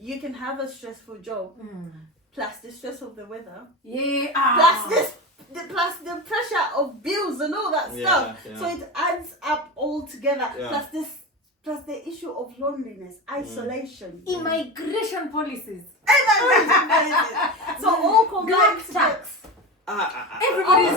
you can have a stressful job, plus the stress of the weather, Yeah. plus the pressure of bills and all that stuff. So it adds up all together. Plus the issue of loneliness, isolation, Immigration policies. So all combined. Tax. Everybody's.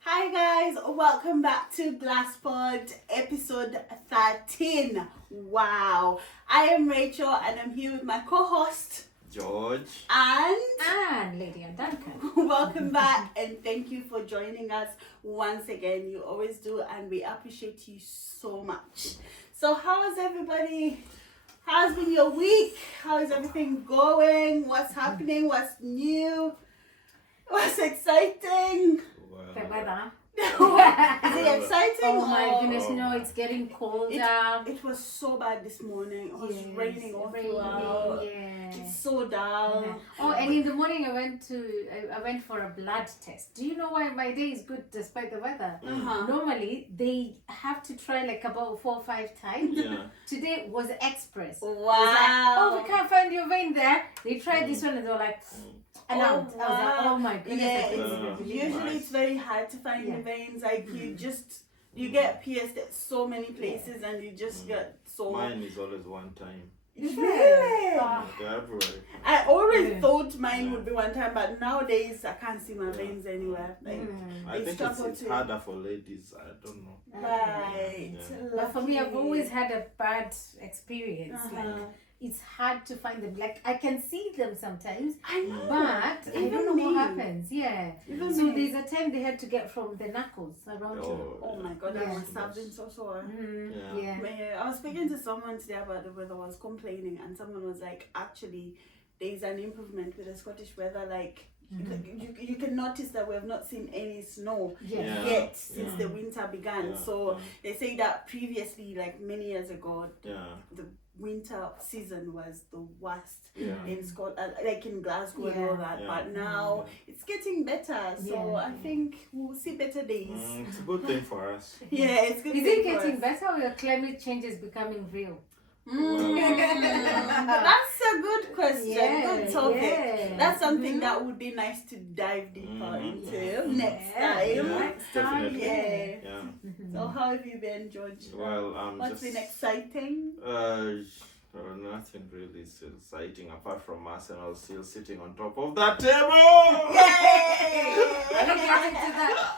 Hi guys, welcome back to Glaspod episode 13. Wow. I am Rachel and I'm here with my co-host George and Lady and Duncan. welcome back and thank you for joining us once again. You always do and we appreciate you so much. So how is everybody? How's been your week? How is everything going? What's happening? What's new? What's exciting? The weather. Is it exciting? Oh my goodness, it's getting colder. It was so bad this morning. It was raining all raining, throughout. yeah. It's so dull. Oh, and in the morning I went for a blood test. Do you know why my day is good despite the weather? Normally they have to try like about 4 or 5 times. Today was express. Wow. It was like, we can't find your vein there. They tried this one and they were like, and wow. I was like, oh my goodness. Usually it's very hard to find the veins. Like you get pierced at so many places and you just get so. Mine is always one time. Really? I always Yeah. thought mine would be one time, but nowadays I can't see my veins anywhere. Like I think it's harder for ladies. I don't know. Right. But for me, I've always had a bad experience. Like it's hard to find them. Like I can see them sometimes, I know. but I don't know what happens. Yeah. So there's a time they had to get from the knuckles around you. Oh my god, I must have been so sore. Yeah. I was speaking to someone today about the weather. I was complaining, and someone was like, "Actually, there's an improvement with the Scottish weather. Like, you can notice that we have not seen any snow yet since the winter began. So they say that previously, like many years ago, the winter season was the worst in Scotland, like in Glasgow and all that. But now it's getting better. So I think we'll see better days. It's a good thing for us. It's good. Is it getting better or your climate change is becoming real? That's a good question. Good topic. Yeah. That's something that would be nice to dive deeper into next time. So how have you been, George? Well, what's been exciting? Nothing really is exciting apart from Arsenal still sitting on top of that table. Yay!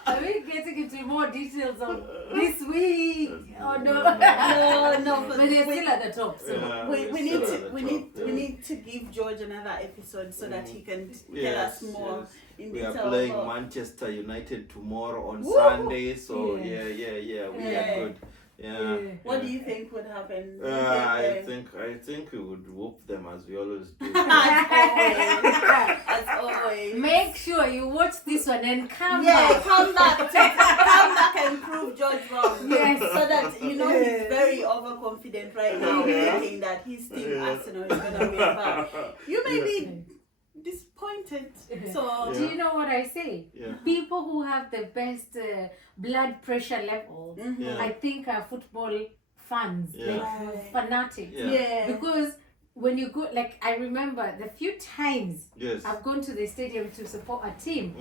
Are we getting into more details of this week? Oh no, no. But they're still at the top. So we need to give George another episode so that he can tell us more in detail. We are playing Manchester United tomorrow on Sunday, so we are good. What do you think would happen? I think we would whoop them as we always do. As always. Make sure you watch this one and come come back and prove George wrong. Yes. So that he's very overconfident right now, thinking that his team Arsenal is gonna win. But you may be disappointed. So do you know what I say? People who have the best blood pressure level, I think are football fans, like fanatics. Because when you go, like I remember the few times I've gone to the stadium to support a team.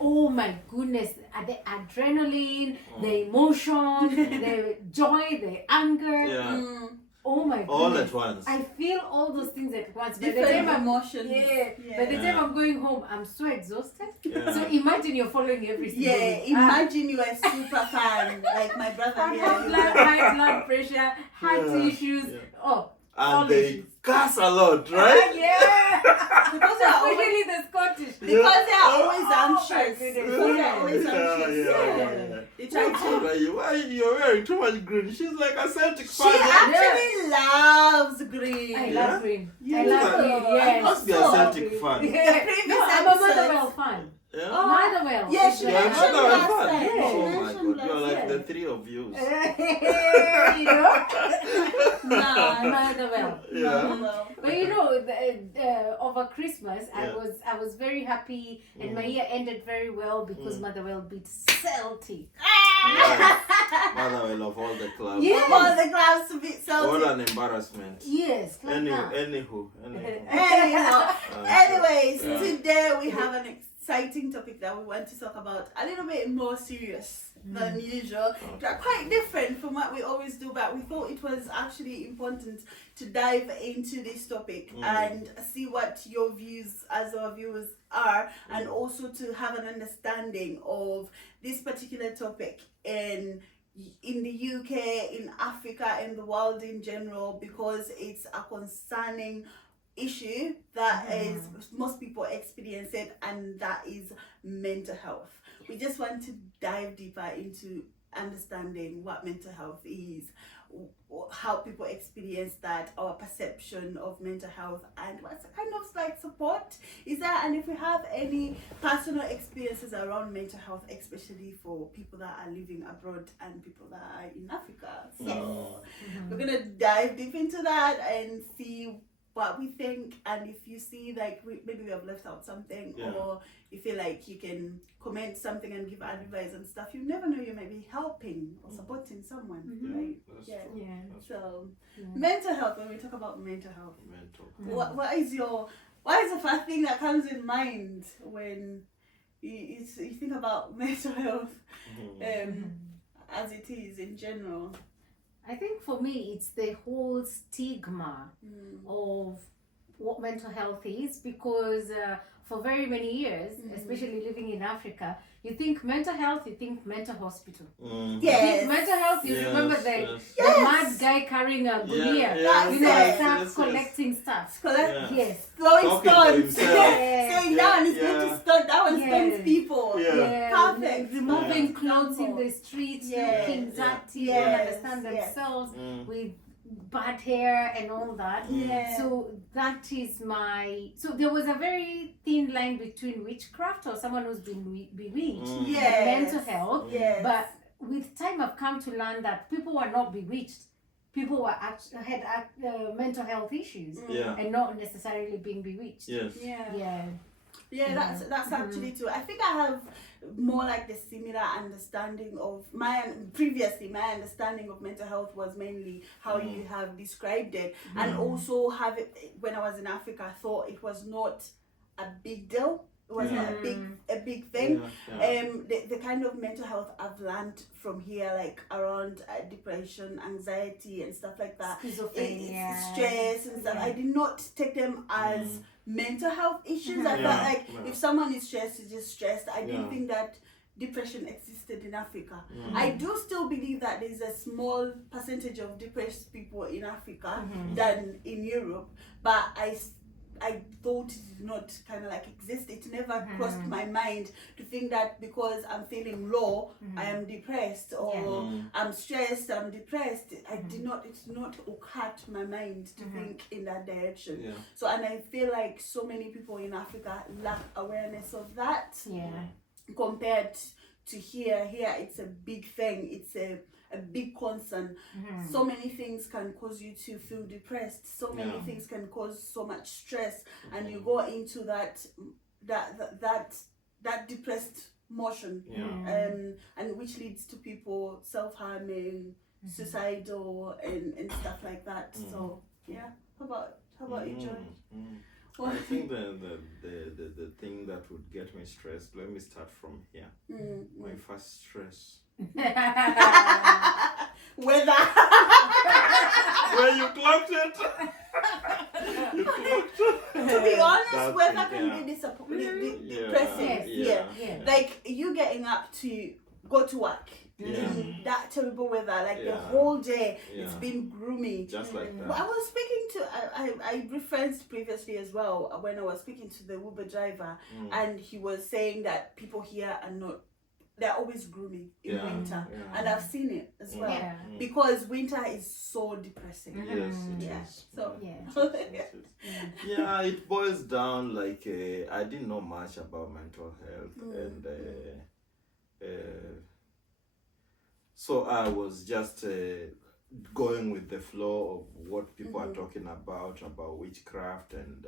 Oh my goodness, the adrenaline, the emotion, the joy, the anger. Oh my goodness. All at once. I feel all those things at once. Different emotions. By the time I'm going home, I'm so exhausted. So imagine you're following every single day. Imagine you're a super fan, like my brother here. High blood pressure, heart issues. And they cuss a lot, right? Because they're especially the Scottish. Because they are always anxious. They try to. Why you're wearing too much green? She's like a Celtic fan. She actually loves green. I love green. I love green. Yes. You must be a Celtic fan. The previous I'm a Motherwell fan. Yeah. Motherwell. Yes, she mentioned last time. Oh my You're like the three of you. You know? Neither well. Yeah. But you know, over Christmas, I was very happy, and my year ended very well because Motherwell beat Celtic. Yes. Motherwell of all the clubs. Of all the clubs to beat Celtic. What an embarrassment. Yes. Anywho. Anyways, today we have an exciting topic that we want to talk about, a little bit more serious than usual. They're quite different from what we always do, but we thought it was actually important to dive into this topic and see what your views as our viewers are, and also to have an understanding of this particular topic in the UK, in Africa, in the world in general, because it's a concerning issue that is most people experience it, and that is mental health. We just want to dive deeper into understanding what mental health is, how people experience that, our perception of mental health, and what's the kind of like support is there, and if we have any personal experiences around mental health, especially for people that are living abroad and people that are in Africa. So we're gonna dive deep into that and see what we think, and if you see like maybe we have left out something, or you feel like you can comment something and give advice and stuff, you never know, you might be helping or supporting someone, right? So mental health, when we talk about mental health, what is the first thing that comes in mind when you think about mental health as it is in general? I think for me, it's the whole stigma of what mental health is, because for very many years, especially living in Africa, you think mental health, you think mental hospital. You think mental health, you remember the mad guy carrying a gunia, collecting stuff. Throwing stones. Saying that one is going to stone, that one stones people. Perfect. Removing clothes in the street, looking dirty, don't understand themselves, with bad hair and all that. So that is so there was a very thin line between witchcraft, or someone who's been bewitched, and mental health. But with time I've come to learn that people were not bewitched. People were had mental health issues and not necessarily being bewitched. That's actually true. I think I have more like the similar understanding of my understanding of mental health was mainly how you have described it, and also have it when I was in Africa. I thought it was not a big deal. It was not a big thing. The kind of mental health I've learned from here, like around depression, anxiety, and stuff like that, schizophrenia, stress and stuff. I did not take them as mental health issues. I felt like if someone is stressed, is just stressed. I didn't think that depression existed in Africa. I do still believe that there's a small percentage of depressed people in Africa than in Europe, but I thought it did not kind of like exist. It never crossed my mind to think that because I'm feeling low, I am depressed, or I'm stressed, I'm depressed. It's not occurred to my mind to think in that direction. So, and I feel like so many people in Africa lack awareness of that compared to here. Here it's a big thing. It's a big concern. So many things can cause you to feel depressed. So many things can cause so much stress, and you go into that depressed motion, and which leads to people self-harming, suicidal, and stuff like that. So how about you, Joy? I think the thing that would get me stressed, let me start from here. My first stress. Weather. Where you clocked it. To be honest, weather can be depressing. Like you getting up to go to work in that terrible weather, like the whole day it's been gloomy. Just like that. I was speaking to I referenced previously as well when I was speaking to the Uber driver, and he was saying that people here they're always gloomy in winter, and I've seen it as well because winter is so depressing. It boils down like I didn't know much about mental health, and So I was just going with the flow of what people are talking about witchcraft and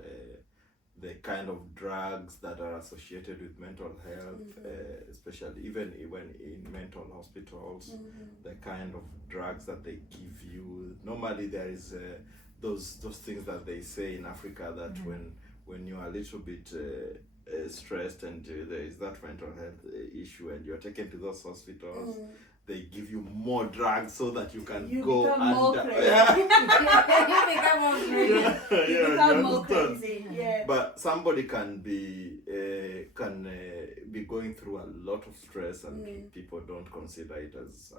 the kind of drugs that are associated with mental health, especially even in mental hospitals, the kind of drugs that they give you. Normally there is those things that they say in Africa that when you are a little bit stressed and there is that mental health issue and you're taken to those hospitals, they give you more drugs so that you can go become more crazy. You become more crazy. You become more crazy. Yeah. But somebody can be going through a lot of stress and people don't consider it as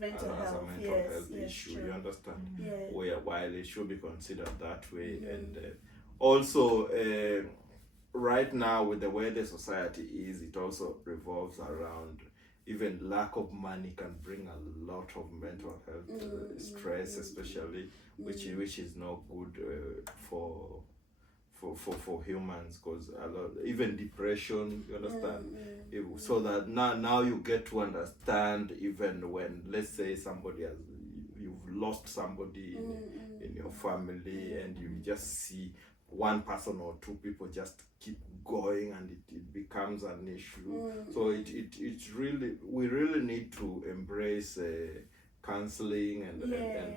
mental health. A mental health issue. True. You understand? Yeah. While it should be considered that way, and also right now with the way the society is, it also revolves around. Even lack of money can bring a lot of mental health stress, especially, which is not good for humans, because even depression, you understand. So that now you get to understand, even when, let's say, you've lost somebody in your family, and you just see one person or two people just keep going, and it becomes an issue. So it's really, we really need to embrace counseling and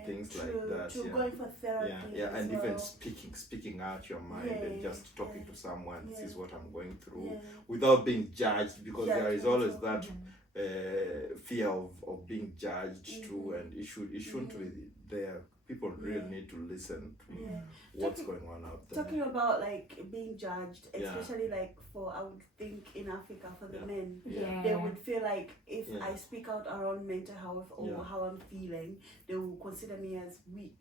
things like that. Going for therapy. And even speaking out your mind and just talking to someone. This is what I'm going through, without being judged, because there is always that fear of being judged too, and it shouldn't be there. People really need to listen to what's going on out there. Talking about like being judged, especially like I would think in Africa for the men, they would feel like if I speak out around mental health or how I'm feeling, they will consider me as weak.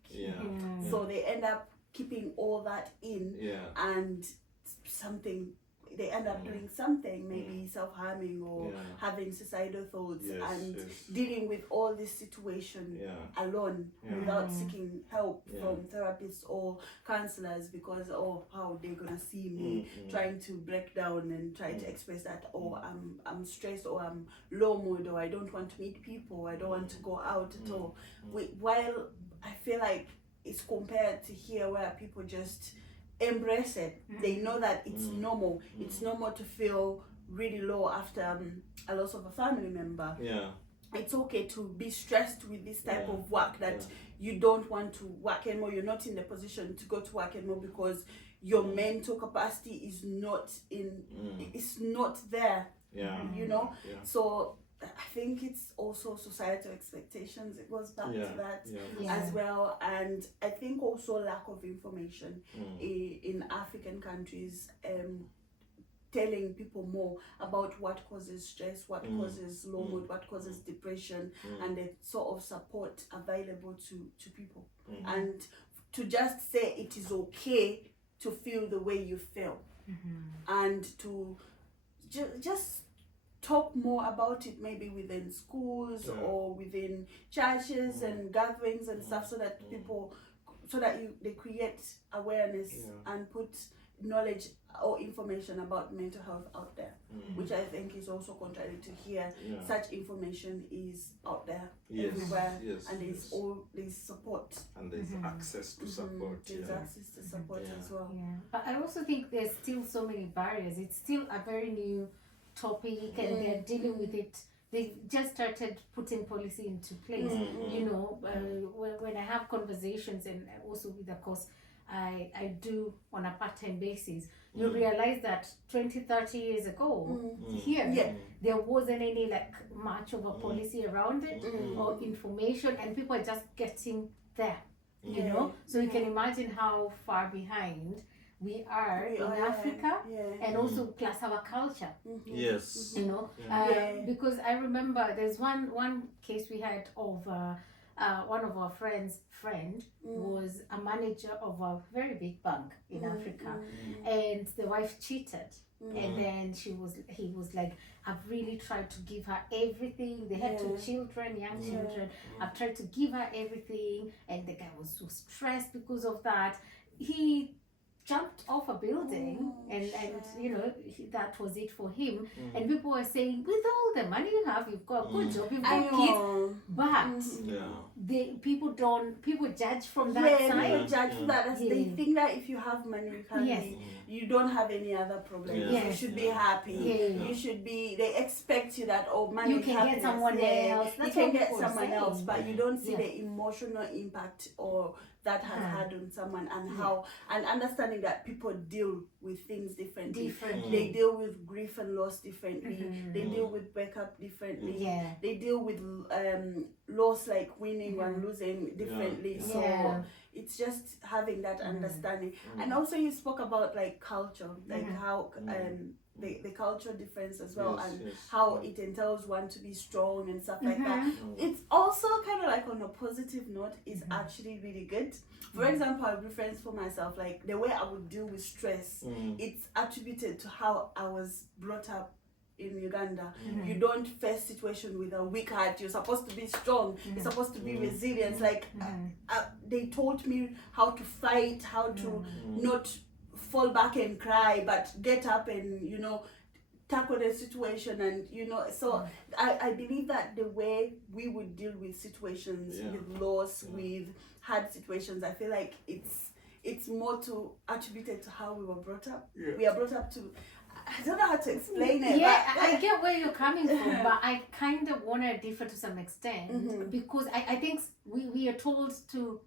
So they end up keeping all that in, and they end up doing something, maybe self-harming or having suicidal thoughts, and dealing with all this situation alone without seeking help from therapists or counselors, because how they're gonna see me trying to break down and try to express that, I'm stressed, or I'm low mood, or I don't want to meet people, I don't want to go out at all. While I feel like it's compared to here, where people just embrace it. They know that it's normal. It's normal to feel really low after a loss of a family member. It's okay to be stressed with this type of work that you don't want to work anymore. You're not in the position to go to work anymore because your mental capacity is not it's not there. You know? So I think it's also societal expectations. It goes back to that as well. And I think also lack of information in African countries, telling people more about what causes stress, what causes low mood, what causes depression, and the sort of support available to people. And to just say it is okay to feel the way you feel, and to just talk more about it, maybe within schools or within churches and gatherings and stuff, so that people, they create awareness and put knowledge or information about mental health out there, which I think is also contrary to here. Such information is out there everywhere, and there's support, and there's access to support. There's access to support as well. But I also think there's still so many barriers. It's still a very new topic, and they're dealing with it. They just started putting policy into place. You know, when I have conversations, and also with the course I do on a part-time basis, you realize that 20-30 years ago here there wasn't any like much of a policy around it or information, and people are just getting there, you know. So you can imagine how far behind we are in Africa, and also plus our culture. Yes. You know, because I remember there's one case we had of one of our friend was a manager of a very big bank in Africa, and the wife cheated, and then he was like, I've really tried to give her everything. They had 2 children, young children. I've tried to give her everything, and the guy was so stressed because of that. He jumped off a building, and that was it for him. And people were saying, with all the money you have, you've got a good job, you've got kids, but people judge from that side. People judge from that. They think that if you have money, you can you don't have any other problems. You should be happy. You should be. They expect you that money. You can get someone else. You can get someone else, but you don't see the emotional impact or that has had on someone, and how, and understanding that people deal with things differently. They deal with grief and loss differently. They deal with breakup differently. They deal with loss, like winning and losing differently. So it's just having that understanding. And also you spoke about like culture, like how the cultural difference as well, and how it entails one to be strong and stuff like that. It's also kind of like on a positive note is actually really good. For example, I reference for myself, like the way I would deal with stress, it's attributed to how I was brought up in Uganda. You don't face situation with a weak heart. You're supposed to be strong. You're supposed to be resilient. Like they taught me how to fight, how to not fall back and cry, but get up and tackle the situation. And so I believe that the way we would deal with situations, with loss, with hard situations, I feel like it's more to attributed to how we were brought up. We are brought up to, I don't know how to explain it. But I get where you're coming from, but I kind of want to differ to some extent, because I think we are told to,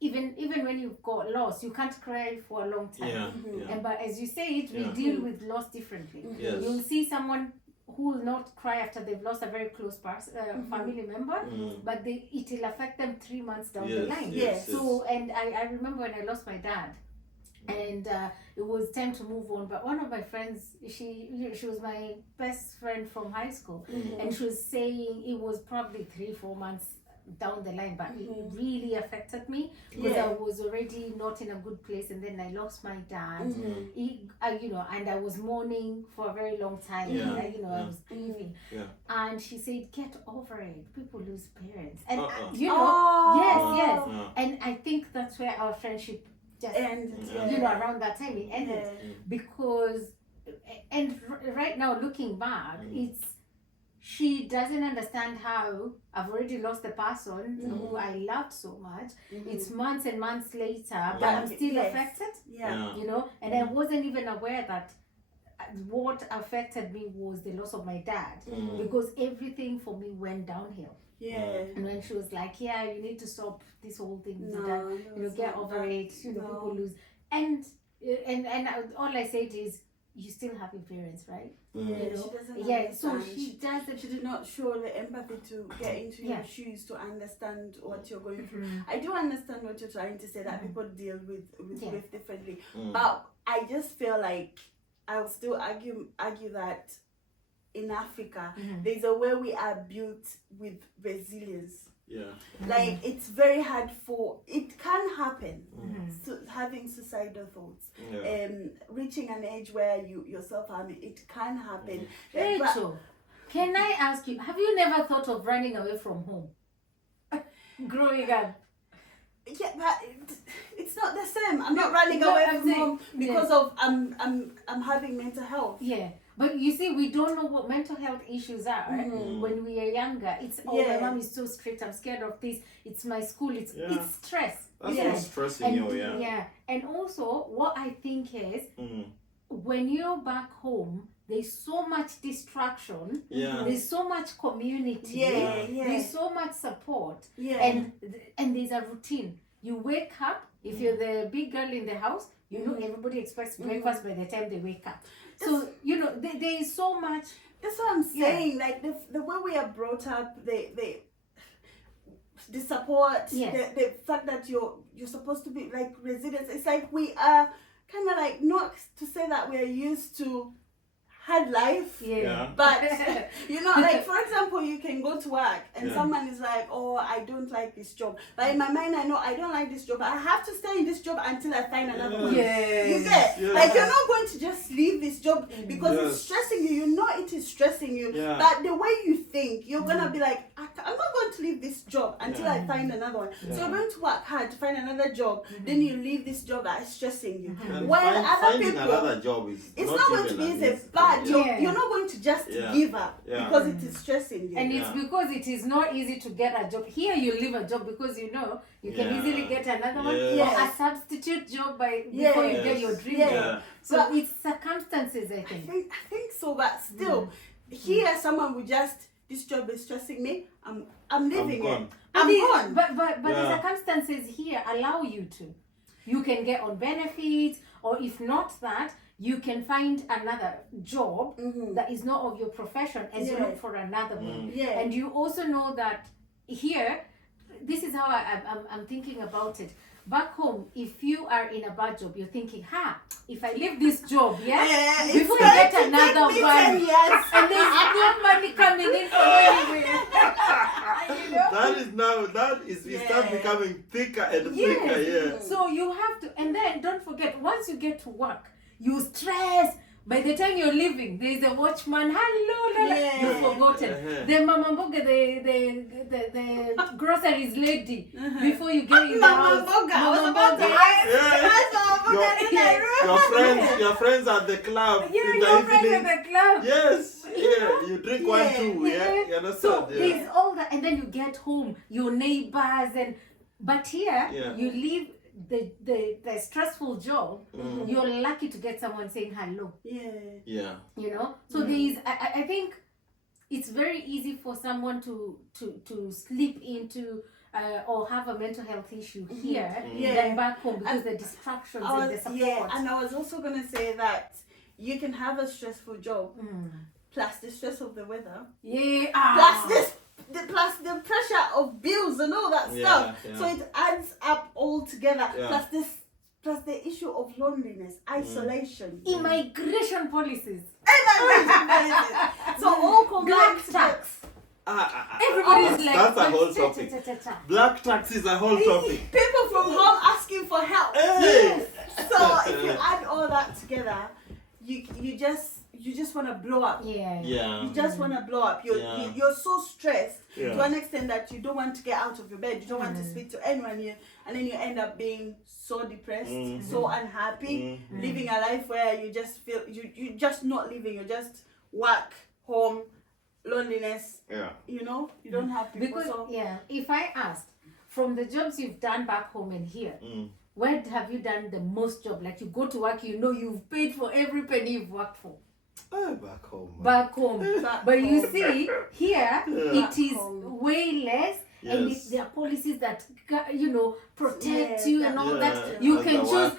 even when you've got loss, you can't cry for a long time. But as you say it, we deal with loss differently. You'll see someone who will not cry after they've lost a very close family member, but it will affect them 3 months down the line. So, and I remember when I lost my dad, and it was time to move on, but one of my friends, she was my best friend from high school, and she was saying it was probably 3-4 months down the line, but it really affected me, because I was already not in a good place, and then I lost my dad. And I was mourning for a very long time. I was grieving, and she said, get over it, people lose parents, and yes, and I think that's where our friendship just ended. Around that time it ended, because, and right now looking back, she doesn't understand how I've already lost the person who I loved so much. It's months and months later, but I'm still affected. And I wasn't even aware that what affected me was the loss of my dad, because everything for me went downhill. And when she was like, you need to stop this whole thing, get over it, people lose. And all I said is, you still have your parents, right? So she doesn't. She did not show the empathy to get into your shoes, to understand what you're going through. I do understand what you're trying to say, that people deal with grief differently, but I just feel like I'll still argue that in Africa there's a way we are built with resilience. Like it's very hard it can happen, so having suicidal thoughts, reaching an age where you self-harming, it can happen. Rachel, can I ask you, have you never thought of running away from home growing up? But it's not the same. I'm not running away from home because of I'm having mental health. But you see, we don't know what mental health issues are when we are younger. It's, my mom is so strict, I'm scared of this, it's my school, it's stress. That's what's stressing you, And also, what I think is, when you're back home, there's so much distraction, there's so much community, there's so much support, and there's a routine. You wake up, if you're the big girl in the house, everybody expects breakfast by the time they wake up. So, there is so much. That's what I'm saying. Like the way we are brought up, the support, the fact that you're supposed to be like resilient. It's like we are kind of like, not to say that we are used to hard life, but like for example, you can go to work and someone is like, oh, I don't like this job, but in my mind I know I don't like this job, but I have to stay in this job until I find another one. You get like, you're not going to just leave this job because it's stressing you. It is stressing you, but the way you think, you're gonna be like, I'm not going not to leave this job until I find another one. So you're going to work hard to find another job, then you leave this job that is stressing you. While other people, another job is it's not going to be a bad job. You're not going to just give up because it is stressing you. And it's because it is not easy to get a job. Here you leave a job because you know you can easily get another one, or a substitute job before you get your dream job. So it's circumstances, I think. I think so, but still, here someone would just, this job is stressing me, I'm leaving it. I'm gone. But the circumstances here allow you to. You can get on benefits, or if not that, you can find another job that is not of your profession as you look for another one. And you also know that here, this is how I'm thinking about it. Back home, if you are in a bad job, you're thinking, if I leave this job, before you get another one, and there's no money coming in from anywhere. We start becoming thicker and thicker, So you have to, and then don't forget, once you get to work, you stress. By the time you're leaving, there is a watchman. Hello, you've forgotten. The mama mboga, the groceries lady. Before you get in the house, your friends at the club. Your friends at the club. Yes, you drink 1, 2. You understand? So there's all that, and then you get home, your neighbors, but here you leave the stressful job. You're lucky to get someone saying hello. You know, so there is, I think it's very easy for someone to slip into or have a mental health issue here than back home, because the distractions and the support. And I was also going to say that you can have a stressful job plus the stress of the weather, plus the pressure of bills and all that stuff. So it adds up all together. Plus the issue of loneliness, isolation, immigration policies. So all combined. Black tax. Everybody's like, that's a whole topic. Black tax is a whole topic. People from home asking for help. So if you add all that together, you just want to blow up. You just want to blow up. You're so stressed to an extent that you don't want to get out of your bed. You don't want to speak to anyone here, and then you end up being so depressed, so unhappy, living a life where you just feel you're just not living. You just work, home, loneliness. You know, you don't have people. Because if I asked, from the jobs you've done back home and here, where have you done the most job? Like you go to work, you know you've paid for every penny you've worked for. Back home. Back home. But you see, here it is way less. And there are policies that, protect you and all that. You can choose.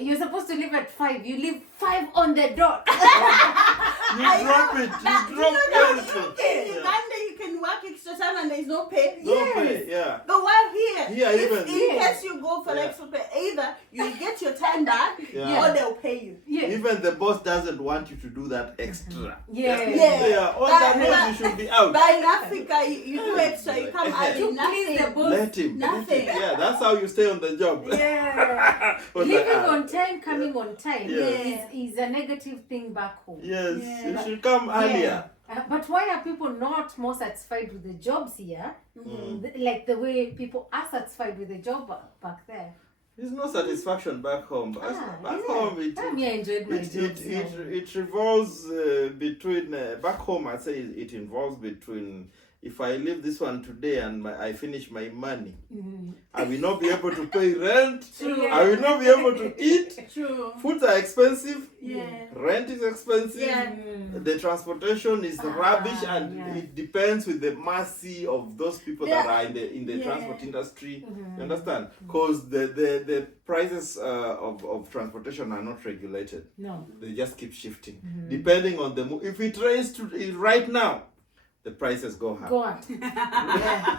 You're supposed to leave at 5. You leave 5 on the dot. You drop it. You drop everything. In Uganda, you can work extra time and there's no pay. No pay, But while here, in case you go for extra pay, either you get your time back or they'll pay you. Even the boss doesn't want you to do that extra. On that note, you should be out. But in Africa, you do extra, you come out with nothing. Let him. Nothing. That's how you stay on the job. Living on time, coming on time is a negative thing back home. You should come earlier. But why are people not more satisfied with the jobs here? Like the way people are satisfied with the job back there. There's no satisfaction back home. Back home, it revolves between. Back home, I say it involves between. If I leave this one today and I finish my money, I will not be able to pay rent. I will not be able to eat. Foods are expensive. Rent is expensive. The transportation is rubbish, and it depends with the mercy of those people that are in the transport industry. You understand? Because the prices of transportation are not regulated. No, they just keep shifting depending on the if it rains right now. The prices go up. The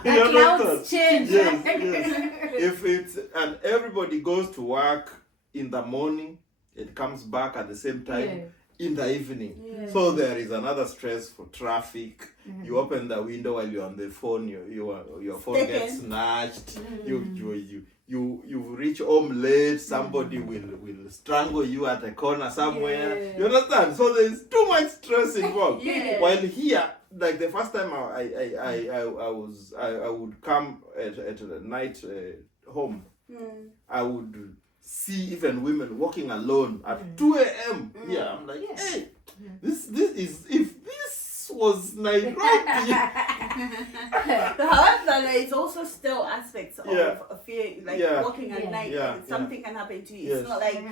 clouds change. If it's and everybody goes to work in the morning, it comes back at the same time. in the evening. So there is another stress for traffic. You open the window while you're on the phone, your phone gets snatched. You reach home late, somebody will strangle you at a corner somewhere. You understand? So there's too much stress involved. While here, like the first time I would come at the night home, I would see even women walking alone at 2 a.m. Yeah, I'm like, hey, this is, if this was Nairobi. However, it's also still aspects of fear, like walking at night, and something can happen to you. It's not like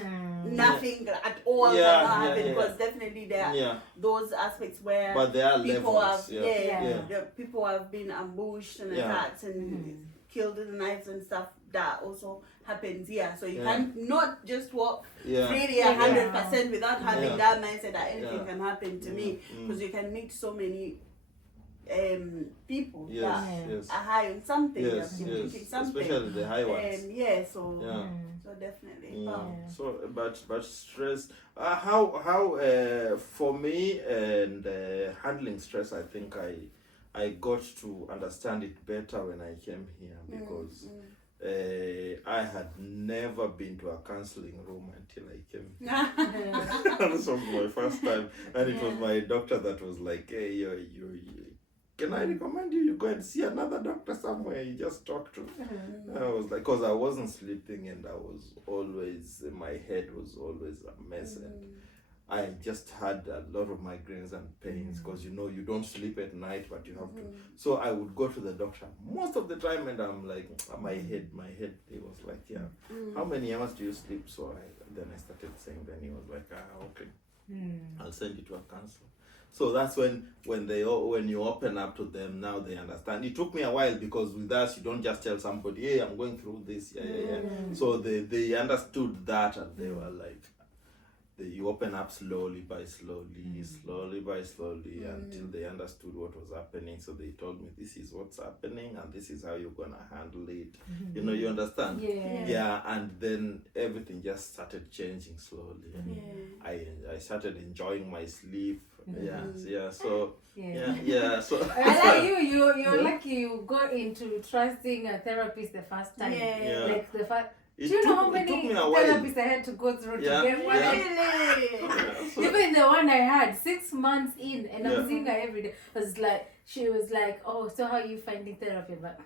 nothing at all cannot happen, because definitely there are those aspects where there are people levels, people have been ambushed and attacked and killed with knives and stuff. That also happens here, so you can't not just walk freely 100% without having that mindset that anything can happen to me, because you can meet so many people that are high on something, something, especially the high ones. So definitely. But stress. How for me and handling stress, I think I got to understand it better when I came here, because I had never been to a counseling room until I came here. This was my first time, and it was my doctor that was like, hey, you can I recommend you go and see another doctor somewhere you just talk to? I was like, because I wasn't sleeping, and I was always, my head was always a mess, and I just had a lot of migraines and pains, because you don't sleep at night, but you have to. So I would go to the doctor most of the time, and I'm like, my head. He was like, how many hours do you sleep? So then I started saying. Then he was like, okay, I'll send you to a counselor. So that's when you open up to them, now they understand. It took me a while, because with us you don't just tell somebody, hey, I'm going through this. So they understood that, and they were like, you open up slowly by slowly, until they understood what was happening. So they told me, this is what's happening, and this is how you're gonna handle it. You understand? And then everything just started changing slowly. I started enjoying my sleep. So I like you're lucky you got into trusting a therapist the first time. Like the first. Do you know how many therapists I had to go through to get one? Even the one I had 6 months in, and I'm seeing her every day. She was like, oh, so how are you finding therapy? But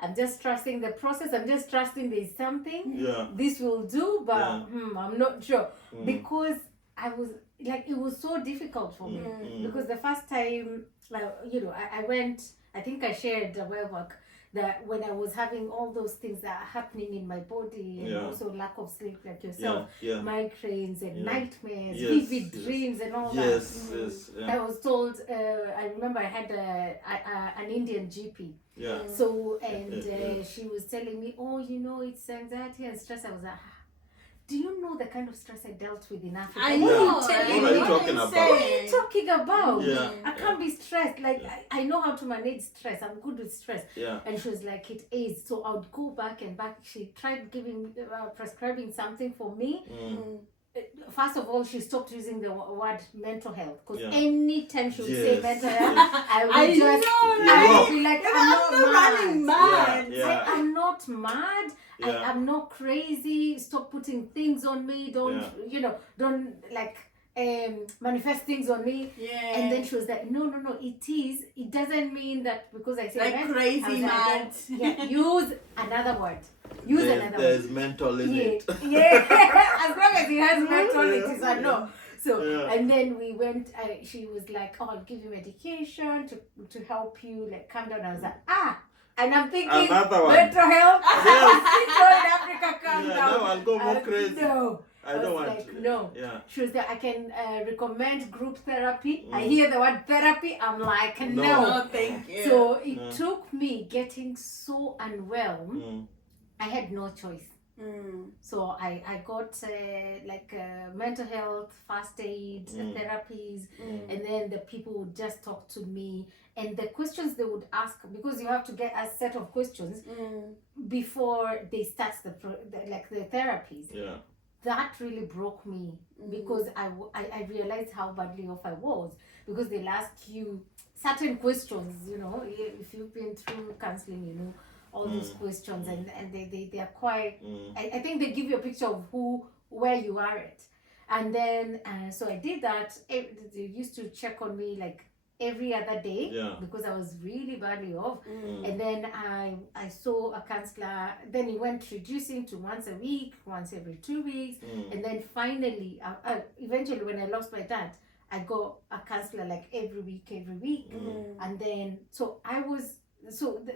I'm just trusting the process. I'm just trusting there's something this will do, but I'm not sure. Because I was like, it was so difficult for me. Because the first time, I went, I think I shared a while back, that when I was having all those things that are happening in my body, and also lack of sleep, like yourself, migraines and nightmares, vivid dreams and all that. I was told, I remember I had an Indian GP. So, and she was telling me, oh, it's anxiety and stress. I was like, do you know the kind of stress I dealt with in Africa? I know. What are you talking about? What are you talking about? I can't be stressed. Like, I know how to manage stress. I'm good with stress. And she was like, it is. So I would go back and back. She tried prescribing something for me. First of all, she stopped using the word mental health, because anytime she would say mental health, I would be like, I'm not mad. I'm not mad. I am not crazy. Stop putting things on me. Don't manifest things on me. And then she was like, no, it doesn't mean that because I say like crazy mad. Use another word. There's mental in it. As long as it has mental, it is a no. So and then we went. She was like, "Oh, I'll give you medication to help you like calm down." I was like, and I'm thinking mental health. Africa, calm down. No, I'll go more crazy. No. I don't want to. No. She was like, I can recommend group therapy. I hear the word therapy. I'm like, no, thank you. So it took me getting so unwell. I had no choice. So I got mental health, first aid, therapies, and then the people would just talk to me. And the questions they would ask, because you have to get a set of questions before they start the therapies. that really broke me because I realized how badly off I was, because they'll ask you certain questions, you know, if you've been through counseling, you know, all those questions, and they are quite, I think they give you a picture of where you are at. And then, so I did that. They used to check on me like every other day because I was really badly off. And then I saw a counselor. Then it went reducing to once a week, once every 2 weeks. And then finally, eventually when I lost my dad, I got a counselor like every week. And then, so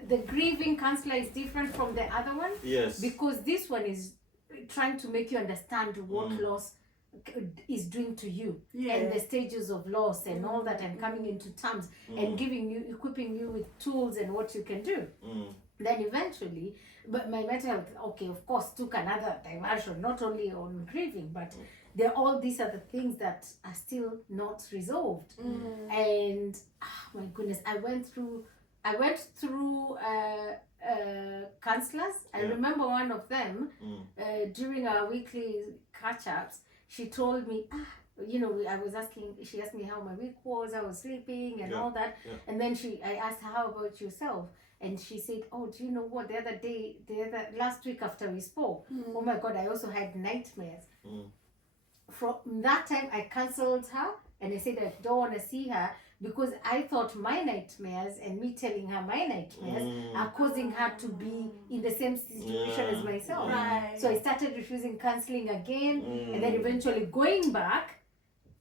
the grieving counselor is different from the other one. Yes. Because this one is trying to make you understand what loss is doing to you and the stages of loss and all that, and coming into terms and equipping you with tools and what you can do. Then eventually, but my mental health, okay, of course, took another diversion, not only on grieving, but there are all these other things that are still not resolved. And my goodness, I went through counselors. I remember one of them during our weekly catch-ups. She told me, you know, she asked me how my week was, I was sleeping and all that. And then I asked her, how about yourself? And she said, oh, do you know what, last week after we spoke, oh my God, I also had nightmares. From that time, I cancelled her and I said I don't want to see her, because I thought my nightmares and me telling her my nightmares are causing her to be in the same situation as myself. So I started refusing counseling again, and then eventually going back.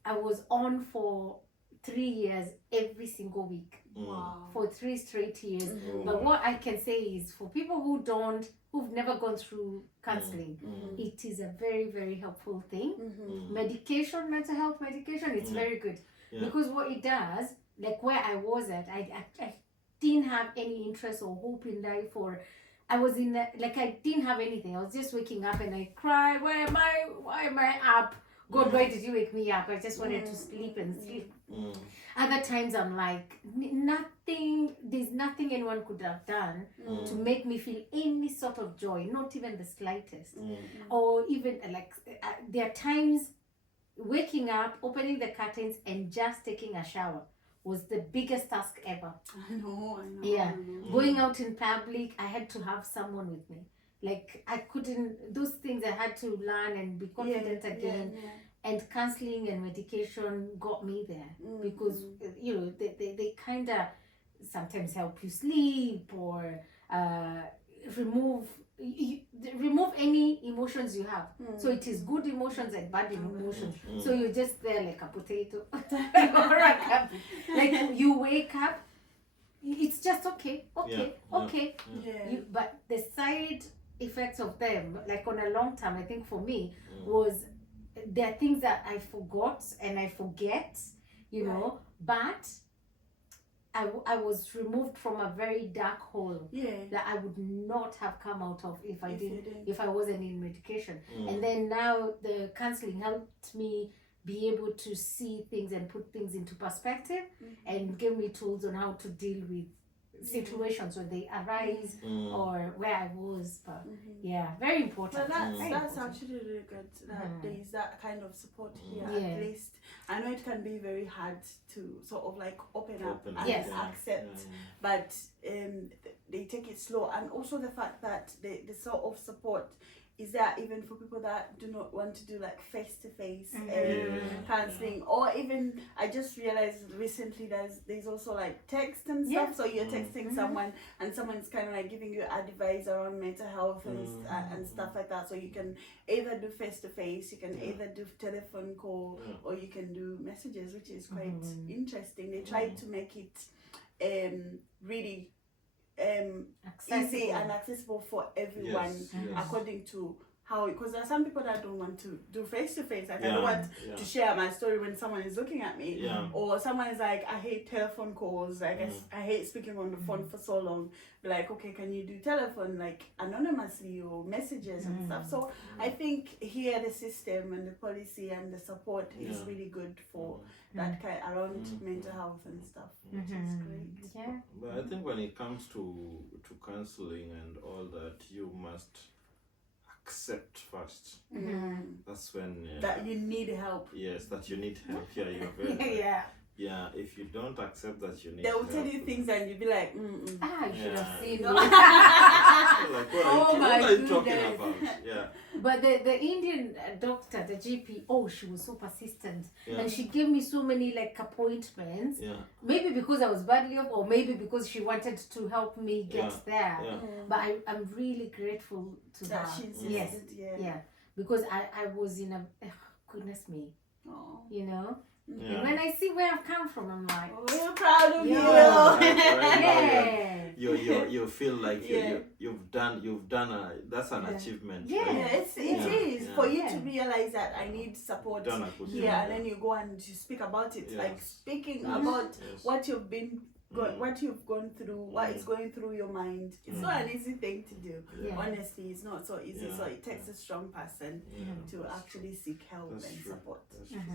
I was on for 3 years every single week. Wow. For 3 straight years. But what I can say is, for people who've never gone through counseling, it is a very, very helpful thing. Medication, mental health medication, it's very good. Because what it does, like where I was at, I didn't have any interest or hope in life, or I was in I didn't have anything. I was just waking up and I cried, why am I up? God, why did you wake me up? I just wanted to sleep and sleep. Other times I'm like, there's nothing anyone could have done to make me feel any sort of joy, not even the slightest. Or even there are times waking up, opening the curtains and just taking a shower was the biggest task ever. I know. Yeah. Going out in public, I had to have someone with me. Like, I couldn't, those things I had to learn and be confident again. And counseling and medication got me there. Because, you know, they kind of sometimes help you sleep, or remove any emotions you have. So it is good emotions and bad emotions. So you're just there like a potato. Like you wake up, it's just okay. But the side effects of them, like on a long term, I think for me, was there are things that I forgot and I forget, you know, but I was removed from a very dark hole that I would not have come out of if I wasn't in medication. And then now the counseling helped me be able to see things and put things into perspective, and give me tools on how to deal with situations when they arise, or where I was. But very important. But that's actually really good that there is that kind of support here. At least I know it can be very hard to sort of like open up and accept, but they take it slow. And also the fact that the sort of support is there even for people that do not want to do like face-to-face counseling, or even I just realized recently there's also like text and stuff. So you're texting someone and someone's kind of like giving you advice around mental health and stuff like that. So you can either do face-to-face, you can either do telephone call, or you can do messages, which is quite interesting. They try to make it really easy and accessible for everyone, according to how, because there are some people that don't want to do face-to-face. Like I don't want to share my story when someone is looking at me, or someone is like, I hate telephone calls, like I hate speaking on the phone for so long. Be like, okay, can you do telephone like anonymously or messages and stuff? So I think here the system and the policy and the support is really good for that kind around mental health and stuff, which is great. But I think when it comes to counseling and all that, you must accept first. That's when that you need help. Yes, that you need help. Yeah, you're very yeah, if you don't accept that you need they will help, tell you things and you'll be like, you should have seen me. like, what my are you talking goodness. about? Yeah. But the Indian doctor, the GP, she was so persistent. Yeah. And she gave me so many like appointments. Yeah. Maybe because I was badly off, or maybe because she wanted to help me get there. Yeah. But I'm really grateful to that her. she insisted, Yeah. Because I was in a, goodness me, you know? Yeah. And when I see where I've come from, I'm like, we're proud of you. Right you feel like you've done that's an achievement. Yeah, right? it is for you to realize that I need support here, and then you go and you speak about it, like speaking about what you've been what you've gone through, what is going through your mind. It's not an easy thing to do. Honestly, it's not so easy. So it takes a strong person to actually seek help and support.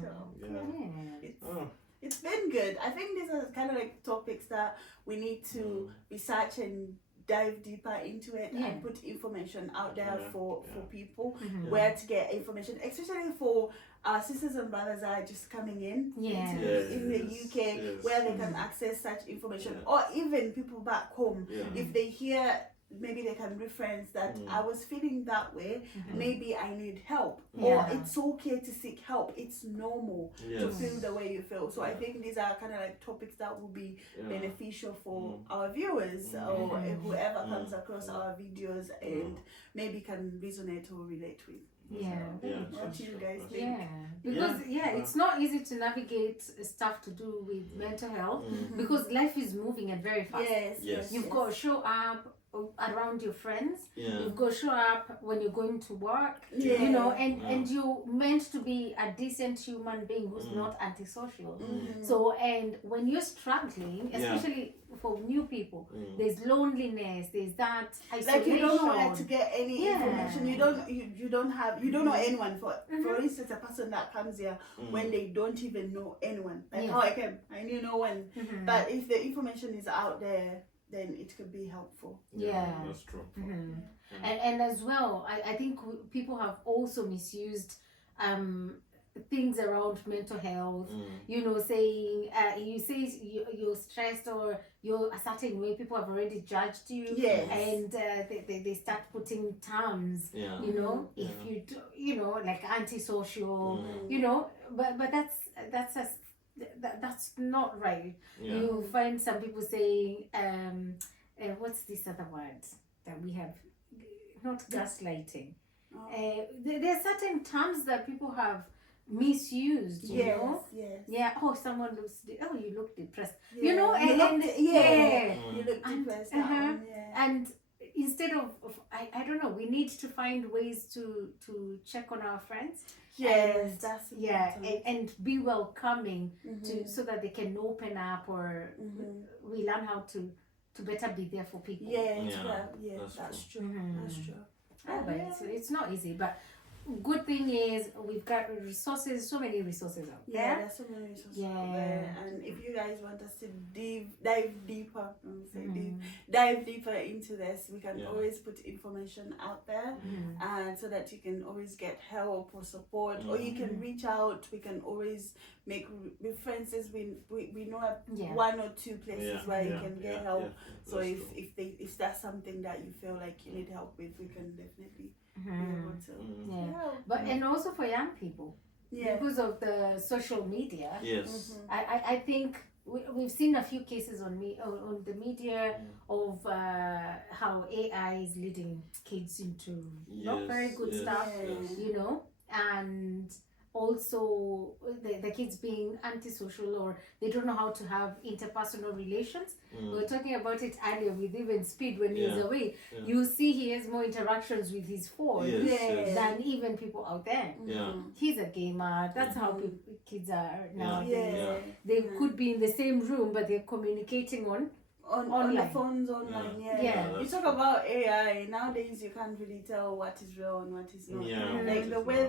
So it's been good. I think these are kind of like topics that we need to research and dive deeper into it and put information out there for people where to get information, especially for our sisters and brothers that are just coming in in the UK, where they can access such information, or even people back home if they hear, maybe they can reference that I was feeling that way, maybe I need help, or it's okay to seek help, it's normal to feel the way you feel. So I think these are kind of like topics that will be beneficial for our viewers or whoever comes across our videos and maybe can resonate or relate with. What do you guys think? Because it's not easy to navigate stuff to do with mental health because life is moving and very fast. You've got to show up around your friends, you've got to show up when you're going to work, you know, and you're meant to be a decent human being who's not antisocial. So, and when you're struggling, especially for new people, there's loneliness, there's that isolation. Like you don't know where to get any information. You don't know anyone. For instance, a person that comes here when they don't even know anyone. Like how I came, I knew no one. But if the information is out there, then it could be helpful. That's true. And as well, I think people have also misused things around mental health. You know, saying you say you're stressed or you're a certain way, people have already judged you, and they start putting terms. You know, if you do, you know, like antisocial. You know, but that's not right. You find some people saying what's this other word that we have, not gaslighting. There are certain terms that people have misused, you know. Someone looks, you look depressed, you know, you look depressed, and instead of I don't know, we need to find ways to check on our friends. That's and be welcoming so that they can open up, or we learn how to better be there for people. That's true. That's true. But it's not easy, but good thing is we've got resources, so many resources out there. There's so many resources out there. And if you guys want us to dive deeper, dive deeper into this, we can always put information out there, and so that you can always get help or support, or you can reach out. We can always make references. We know one or two places where you can get help. So if that's something that you feel like you need help with, we can definitely be able to. But and also for young people, because of the social media. I think we've seen a few cases on the media of how AI is leading kids into not very good stuff, you know, and also the kids being antisocial, or they don't know how to have interpersonal relations. We were talking about it earlier with even Speed when he's away. You see he has more interactions with his phone than even people out there. He's a gamer. That's how kids are nowadays. They could be in the same room, but they're communicating on the phones online. You talk about AI nowadays, you can't really tell what is real and what is not. Like the way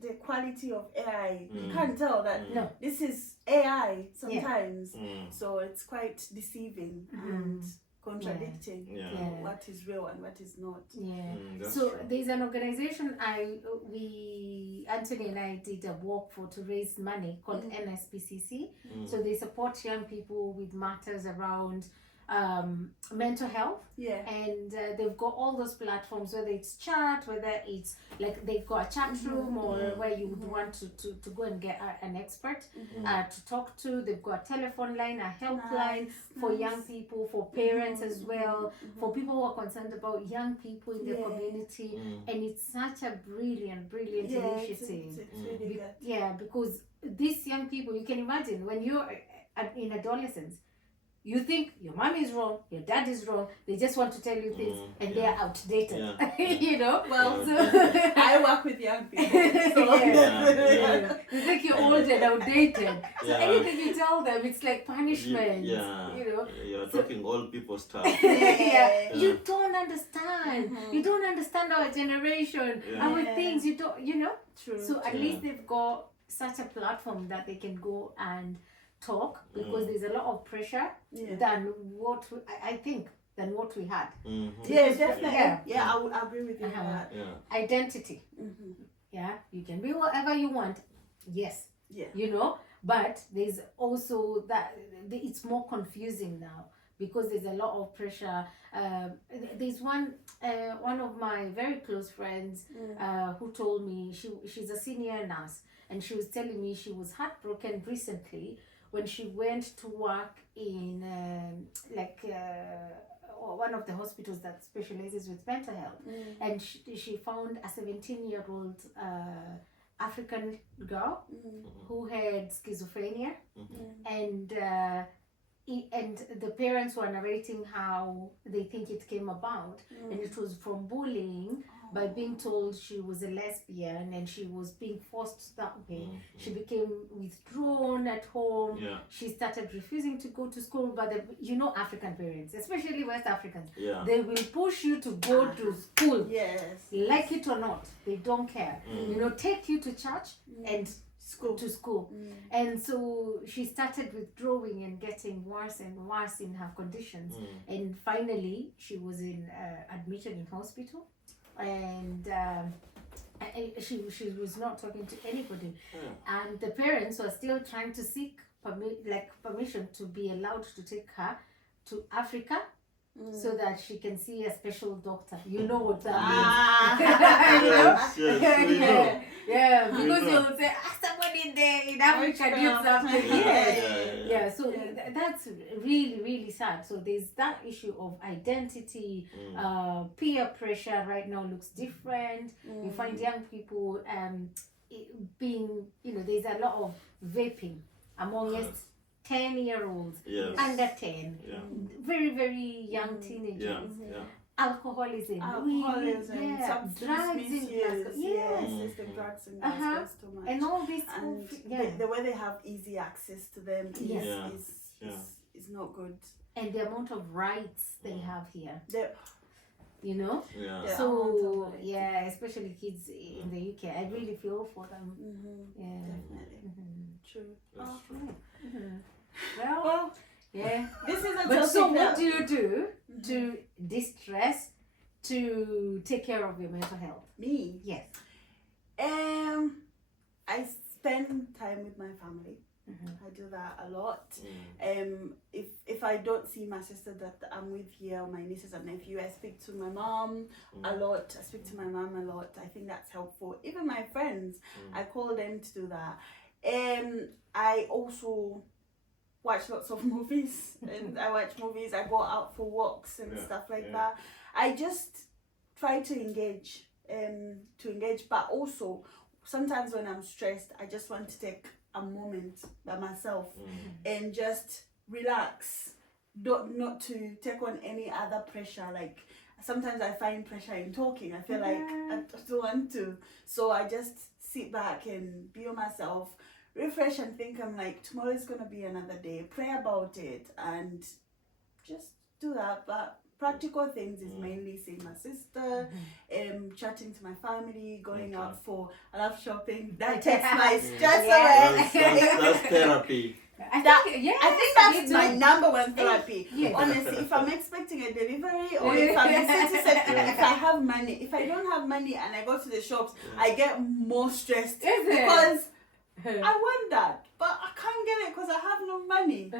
the quality of AI, you can't tell that this is AI sometimes. So it's quite deceiving and contradicting what is real and what is not. So true. There's an organization Anthony and I did a walk for to raise money called NSPCC. So they support young people with matters around mental health, and they've got all those platforms, whether it's chat, whether it's like they've got a chat room or where you would want to go and get an expert to talk to. They've got a telephone line, a helpline for young people, for parents as well, for people who are concerned about young people in the community, and it's such a brilliant initiative. It's really good. Because these young people, you can imagine when you're in adolescence, you think your mom is wrong, your dad is wrong, they just want to tell you things and they are outdated. You know? Well, I work with young people. So You think you're old and outdated. So anything you tell them, it's like punishment. You know? You're talking old people stuff. You don't understand. You don't understand our generation, our things, you don't, you know? True. So at least they've got such a platform that they can go and talk, because there's a lot of pressure than what we had. Yes, definitely. I would agree with you on that. Identity. You can be whatever you want. Yes. You know, but there's also that it's more confusing now because there's a lot of pressure. There's one of my very close friends who told me she's a senior nurse, and she was telling me she was heartbroken recently when she went to work in one of the hospitals that specializes with mental health, and she found a 17-year-old African girl who had schizophrenia, and the parents were narrating how they think it came about, and it was from bullying. By being told she was a lesbian and she was being forced that way. She became withdrawn at home. She started refusing to go to school. But you know, African parents, especially West Africans, they will push you to go to school. Like it or not, they don't care. You know, take you to church and to school. And so she started withdrawing and getting worse and worse in her conditions. And finally, she was admitted in hospital. And she was not talking to anybody, and the parents were still trying to seek permission to be allowed to take her to Africa so that she can see a special doctor. You know what that means? Because you'll say, somebody there in Africa did something. So that's really, really sad. So there's that issue of identity. Peer pressure right now looks different. You find young people being, there's a lot of vaping amongst 10-year-olds, under 10, very, very young teenagers. Alcoholism, drugs in Glasgow. The drugs in Glasgow too much. And all this, the way they have easy access to them is not good. And the amount of rights they have here. You know? So, especially kids in the UK. I really feel for them. Definitely. True. That's true. Well, this is a but so what do you do to distress, to take care of your mental health? Me? Yes. I spend time with my family. I do that a lot. If I don't see my sister that I'm with here, or my nieces and nephew, I speak to my mom a lot. I speak to my mom a lot. I think that's helpful. Even my friends, I call them to do that. I also watch lots of movies, and I watch movies. I go out for walks and stuff like that. I just try to engage, but also sometimes when I'm stressed, I just want to take a moment by myself and just relax, not to take on any other pressure. Like sometimes I find pressure in talking. I feel like I don't want to, so I just sit back and be on myself, refresh, and think I'm like, tomorrow is gonna be another day. Pray about it and just do that. But practical things is mainly seeing my sister, chatting to my family, going out for, I love shopping. That takes my stress away. That's therapy. I think that's my number one therapy. Honestly, if I'm expecting a delivery or if I'm in city center, if I have money, if I don't have money and I go to the shops, I get more stressed because I want that, but I can't get it because I have no money.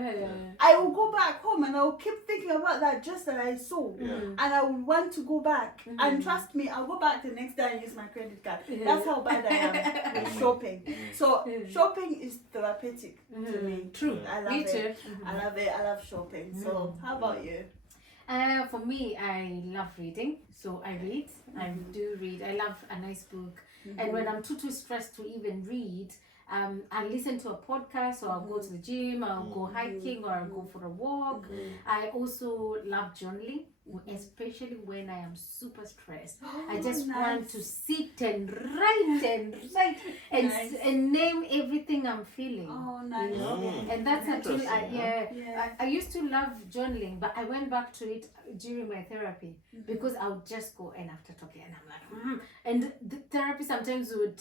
I will go back home and I will keep thinking about that dress that I saw, and I will want to go back. And trust me, I'll go back the next day and use my credit card. That's how bad I am with shopping. So shopping is therapeutic to me. True. I love it. I love it. I love shopping. So how about you? For me, I love reading. So I read. I do read. I love a nice book. And when I'm too stressed to even read, I listen to a podcast, or I'll go to the gym, I'll go hiking, or I'll go for a walk. I also love journaling, especially when I am super stressed. I just want to sit and write and name everything I'm feeling. Oh, nice. You know? And that's actually, I used to love journaling, but I went back to it during my therapy because I would just go and after talking, and I'm like, and the therapy sometimes would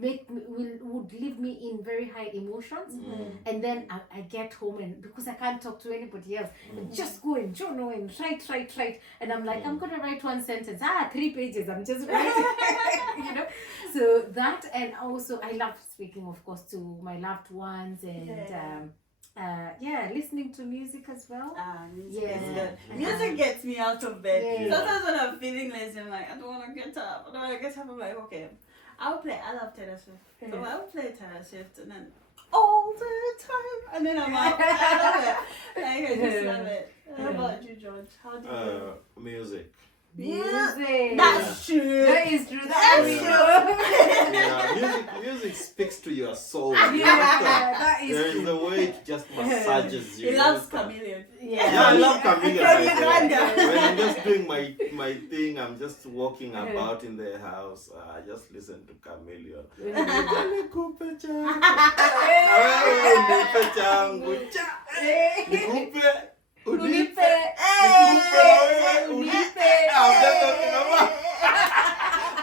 leave me in very high emotions, and then I get home, and because I can't talk to anybody else, I just go and journal and write, and I'm like, I'm gonna write one sentence, 3 pages, I'm just writing. You know, so that, and also I love speaking, of course, to my loved ones, and listening to music as well. Music is good. Music gets me out of bed. Sometimes when I'm feeling lazy, I'm like, I don't want to get up. I'm like, okay, I love Taylor Swift. So I'll play Taylor Swift and then all the time. And then I'm like, I love it. I just love it. How about you, George? How do you music. That's true. That is true. Music speaks to your soul. That is There is a way it just massages you. He loves Chameleon. I love Chameleon. When I'm just doing my thing, I'm just walking about in the house. I just listen to Chameleon.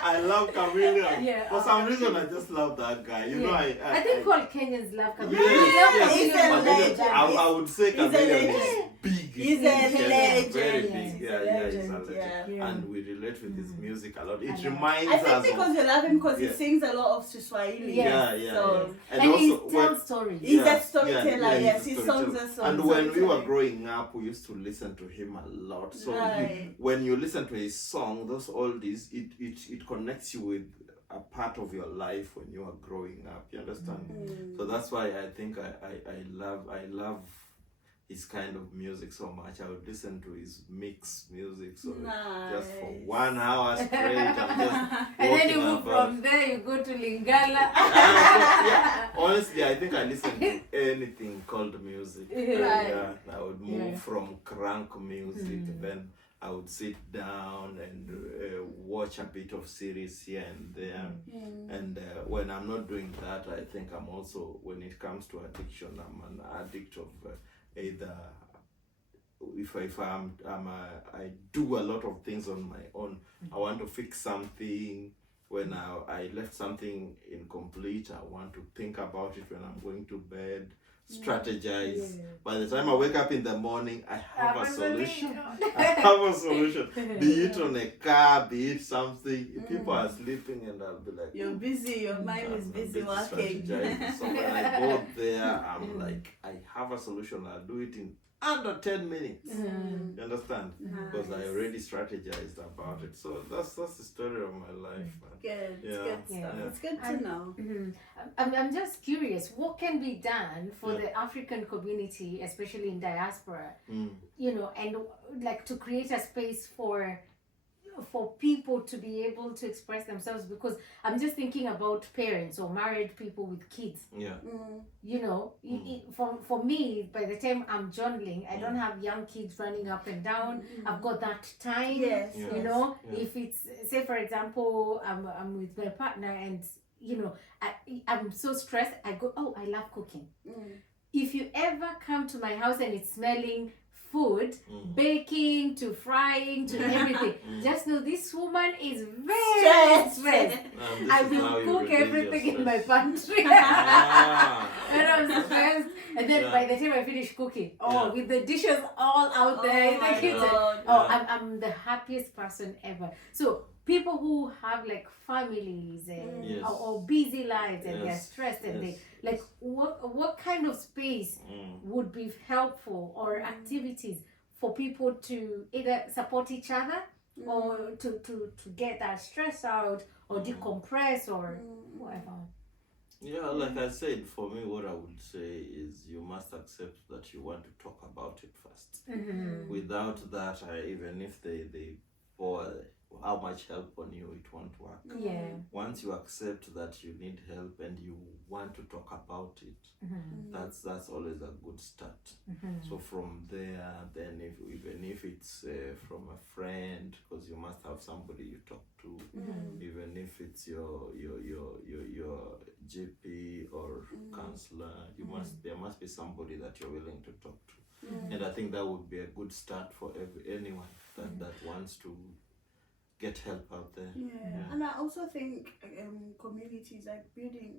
I love Chameleon. For some reason, I just love that guy. You know, I think all Kenyans love Chameleon. Yes. I would say Chameleon is big. He's a legend. Very big. He's a legend. And we relate with his music a lot. It reminds us. I think because you love him because he sings a lot of Swahili. And he tells stories. He's a storyteller. Yes, he songs a song. And when we were growing up, we used to listen to him a lot. So when you listen to his song, those oldies, it connects you with a part of your life when you are growing up. You understand? So that's why I think I love his kind of music so much. I would listen to his mix music, so just for 1 hour straight, I'm just and then you move from there, you go to Lingala. Honestly, I think I listen to anything called music. I would move from crank music, then I would sit down and watch a bit of series here and there. And when I'm not doing that, I think I'm also, when it comes to addiction, I'm an addict of either if I do a lot of things on my own. I want to fix something. When I left something incomplete, I want to think about it when I'm going to bed, strategize. By the time I wake up in the morning, I have a solution. I have a solution. Be it on a car, be it something. If people are sleeping, and I'll be like, you're busy, your mind is busy working. So when I go there, I'm like, I have a solution. I'll do it in under 10 minutes. You understand? Because I already strategized about it. So that's the story of my life. Good. It's good stuff. It's good to know. I'm just curious, what can be done for the African community, especially in diaspora, you know, and like to create a space for people to be able to express themselves? Because I'm just thinking about parents or married people with kids. You know, for me, by the time I'm journaling, I don't have young kids running up and down. I've got that time. You know, if it's, say for example, I'm with my partner and, you know, I'm so stressed, I go, oh, I love cooking. If you ever come to my house and it's smelling food, baking to frying to everything. Just know this woman is very stressed. I will cook everything in my pantry. And I'm stressed. And then by the time I finish cooking, with the dishes all out there in the kitchen, I'm the happiest person ever. So people who have like families and or busy lives and they're stressed and they like what kind of space would be helpful or activities for people to either support each other or to get that stress out or decompress or whatever. Yeah, like I said, for me, what I would say is you must accept that you want to talk about it first. Without that, even if they pour how much help on you, it won't work. Once you accept that you need help and you want to talk about it, that's always a good start. So from there, then even if it's from a friend, because you must have somebody you talk to, even if it's your GP or counselor, there must be somebody that you're willing to talk to. And I think that would be a good start for anyone that wants to get help out there. And I also think communities like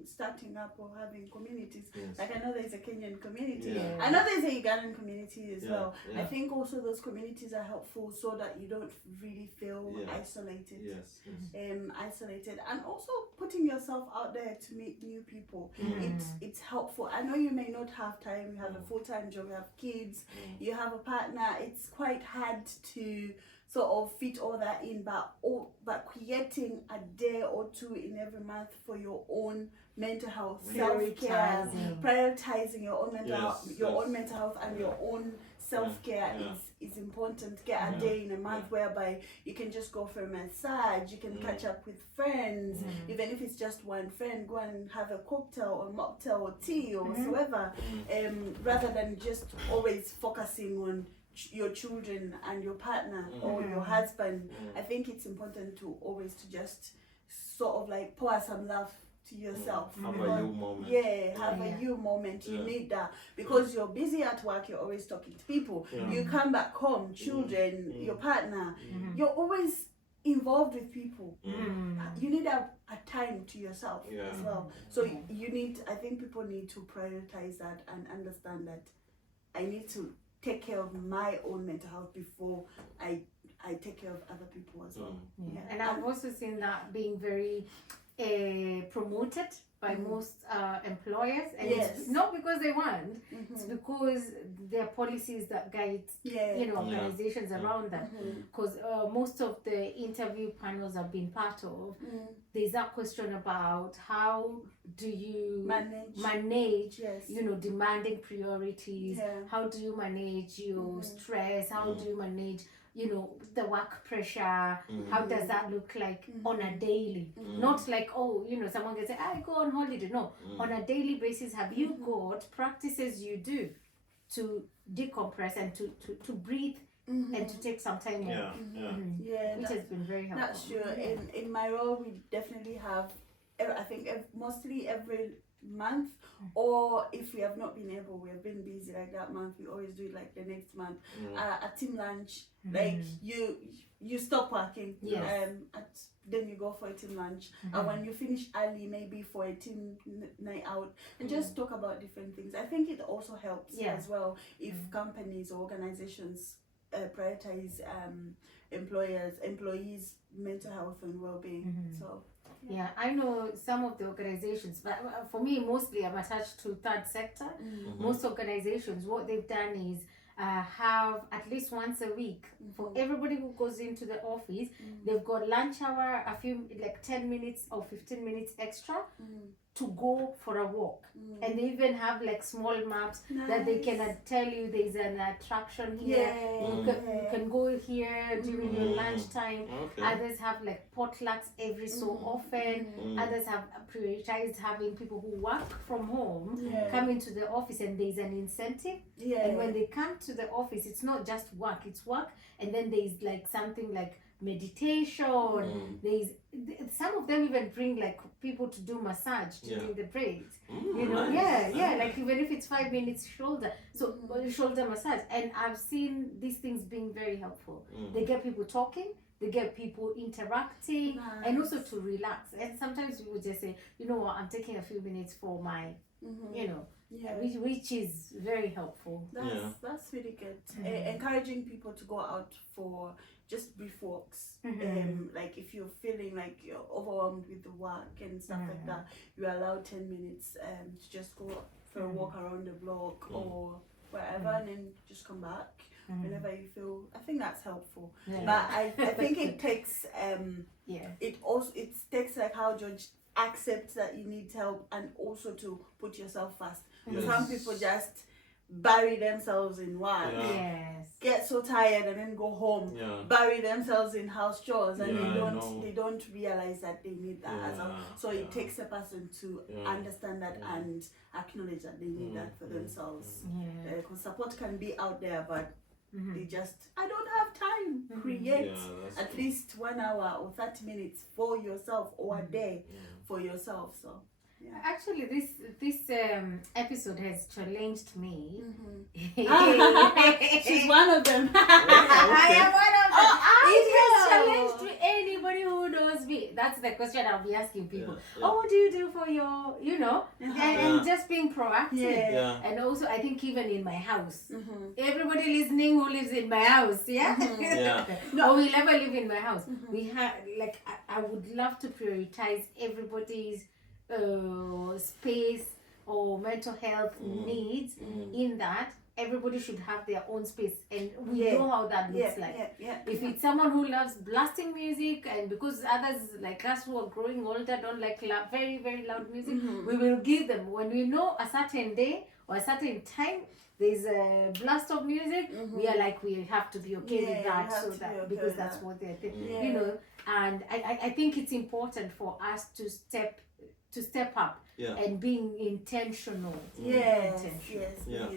starting up or having communities. Like I know there's a Kenyan community. I know there's a Ugandan community as well. I think also those communities are helpful so that you don't really feel isolated. Isolated, and also putting yourself out there to meet new people. It's helpful. I know you may not have time. You have a full-time job. You have kids. You have a partner. It's quite hard to sort of fit all that in, but creating a day or two in every month for your own mental health, self-care, prioritizing your own mental health, own mental health and your own self-care is important. Get a day in a month whereby you can just go for a massage, you can catch up with friends, even if it's just one friend, go and have a cocktail or mocktail or tea or whatsoever, rather than just always focusing on your children and your partner or your husband. I think it's important to always to just sort of like pour some love to yourself. Have a you moment. Have a you moment. You need that because you're busy at work, you're always talking to people. You come back home, children, your partner, you're always involved with people. You need a time to yourself as well. So I think people need to prioritize that and understand that I need to take care of my own mental health before I take care of other people as well. And I've also seen that being very promoted by most employers, and it's not because they want, it's because there are policies that guide organizations around them. Because most of the interview panels I've been part of, there's that question about how do you manage demanding priorities, how do you manage your stress, how do you manage the work pressure, how does that look like on a daily, not like someone can say I go on holiday. No, on a daily basis, have you got practices you do to decompress and to breathe and to take some time off, which has been very helpful. That's true. In my role, we definitely have, I think mostly every month, or if we have not been able, we have been busy like that month, we always do it like the next month, a team lunch. Like you stop working, then you go for a team lunch, and when you finish early, maybe for a team night out, and just talk about different things. I think it also helps as well if companies or organizations prioritize employees' mental health and well-being. So I know some of the organizations, but for me, mostly I'm attached to third sector. Most organizations, what they've done is have at least once a week for everybody who goes into the office. They've got lunch hour, a few like 10 minutes or 15 minutes extra to go for a walk, and they even have like small maps that they can tell you there's an attraction here. You can go here during your lunchtime. Others have like potlucks every so often. Others have prioritized having people who work from home come into the office, and there's an incentive. And when they come to the office, it's not just work, it's work, and then there's like something like meditation. There's some of them even bring like people to do massage during the breaks. You know, nice. like even if it's 5 minutes shoulder massage. And I've seen these things being very helpful. They get people talking. They get people interacting, and also to relax. And sometimes we would just say, you know what, I'm taking a few minutes for my, you know, which is very helpful. That's really good. Encouraging people to go out for just brief walks. Like if you're feeling like you're overwhelmed with the work and stuff like that, you're allowed 10 minutes to just go for a walk around the block or wherever, and then just come back. Whenever you feel, I think that's helpful. But I think it takes it takes like how George accepts that you need help, and also to put yourself first. Some people just bury themselves in work, get so tired and then go home, bury themselves in house chores, and they don't realize that they need that as well. So it takes a person to understand that and acknowledge that they need that for themselves. Because support can be out there, but they just, I don't have time. Create at least 1 hour or 30 minutes for yourself, or a day for yourself. So actually, this episode has challenged me. She's one of them. I am one of them. It has challenged anybody who knows me. That's the question I'll be asking people. What do you do for your, and just being proactive. And also, I think even in my house, everybody listening who lives in my house, or will ever live in my house, we have, like, I would love to prioritize everybody's space or mental health needs, in that everybody should have their own space, and we know how that looks like. If it's someone who loves blasting music, and because others like us who are growing older don't like very, very loud music, we will give them, when we know a certain day or a certain time there's a blast of music, we are like, we have to be okay with that, so that because that's what they're thinking, and I think it's important for us to step up and being intentional. Being intentional.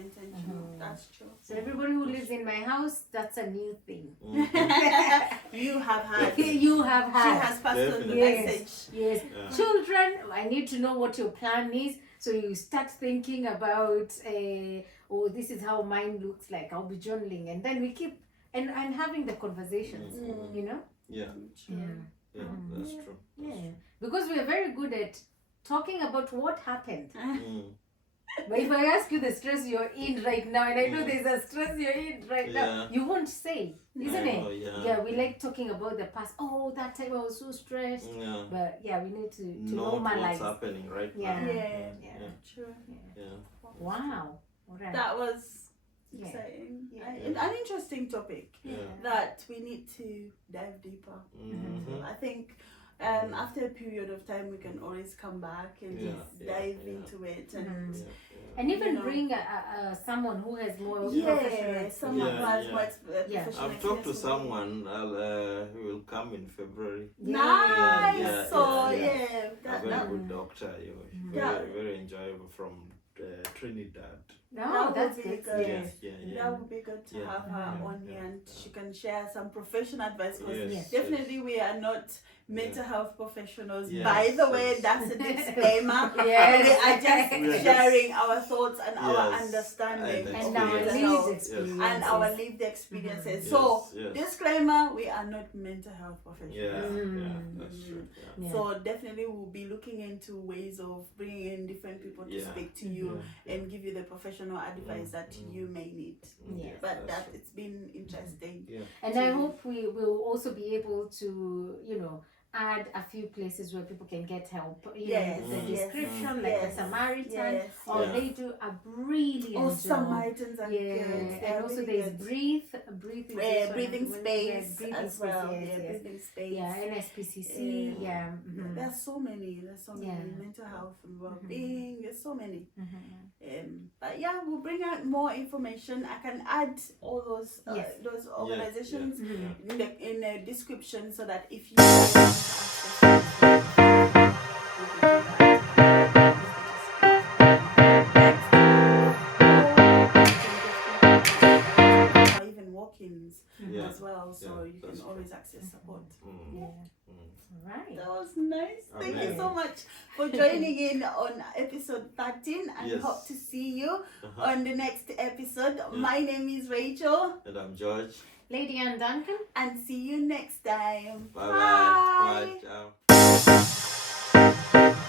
That's true. So everybody who lives in my house, that's a new thing. You have had. She has passed on the message. Yes. Children, I need to know what your plan is. So you start thinking about, this is how mine looks like. I'll be journaling, and then we keep and having the conversations. That's true. Because we are very good at talking about what happened. But if I ask you the stress you're in right now, and I know there's a stress you're in right now, you won't say, isn't it? We like talking about the past. Oh, that time I was so stressed. But we need to normalize what's happening right now. True. Wow. All right. That was exciting. An interesting topic that we need to dive deeper into. I think after a period of time we can always come back and just dive into it and even bring someone who has more professional. Someone who has more professional. I've talked to someone who will come in February. Nice. A very good doctor. Very enjoyable from Trinidad. No, that's good. That would be good to have her on here, and she can share some professional advice, because definitely we are not mental health professionals. By the way, that's a disclaimer. We are just sharing our thoughts and our understanding and our lived experiences. So, disclaimer, we are not mental health professionals. That's true. So definitely we'll be looking into ways of bringing in different people to speak to you and give you the professional advice that you may need. But it's been interesting. And I hope we will also be able to, add a few places where people can get help. The description, like the Samaritan, or they do a brilliant job. Samaritans are good. And also really there's breathing space as well. Breathing space. NSPCC. There's so many. Mental health and well-being. There's so many. But we'll bring out more information. I can add all those organizations in the description, so that if you walk-ins as well, so you can always access support. Right. That was nice. Thank you so much for joining in on episode 13, and we hope to see you on the next episode. My name is Rachel. And I'm George. Lady and Duncan. And see you next time. Bye. Bye. Ciao.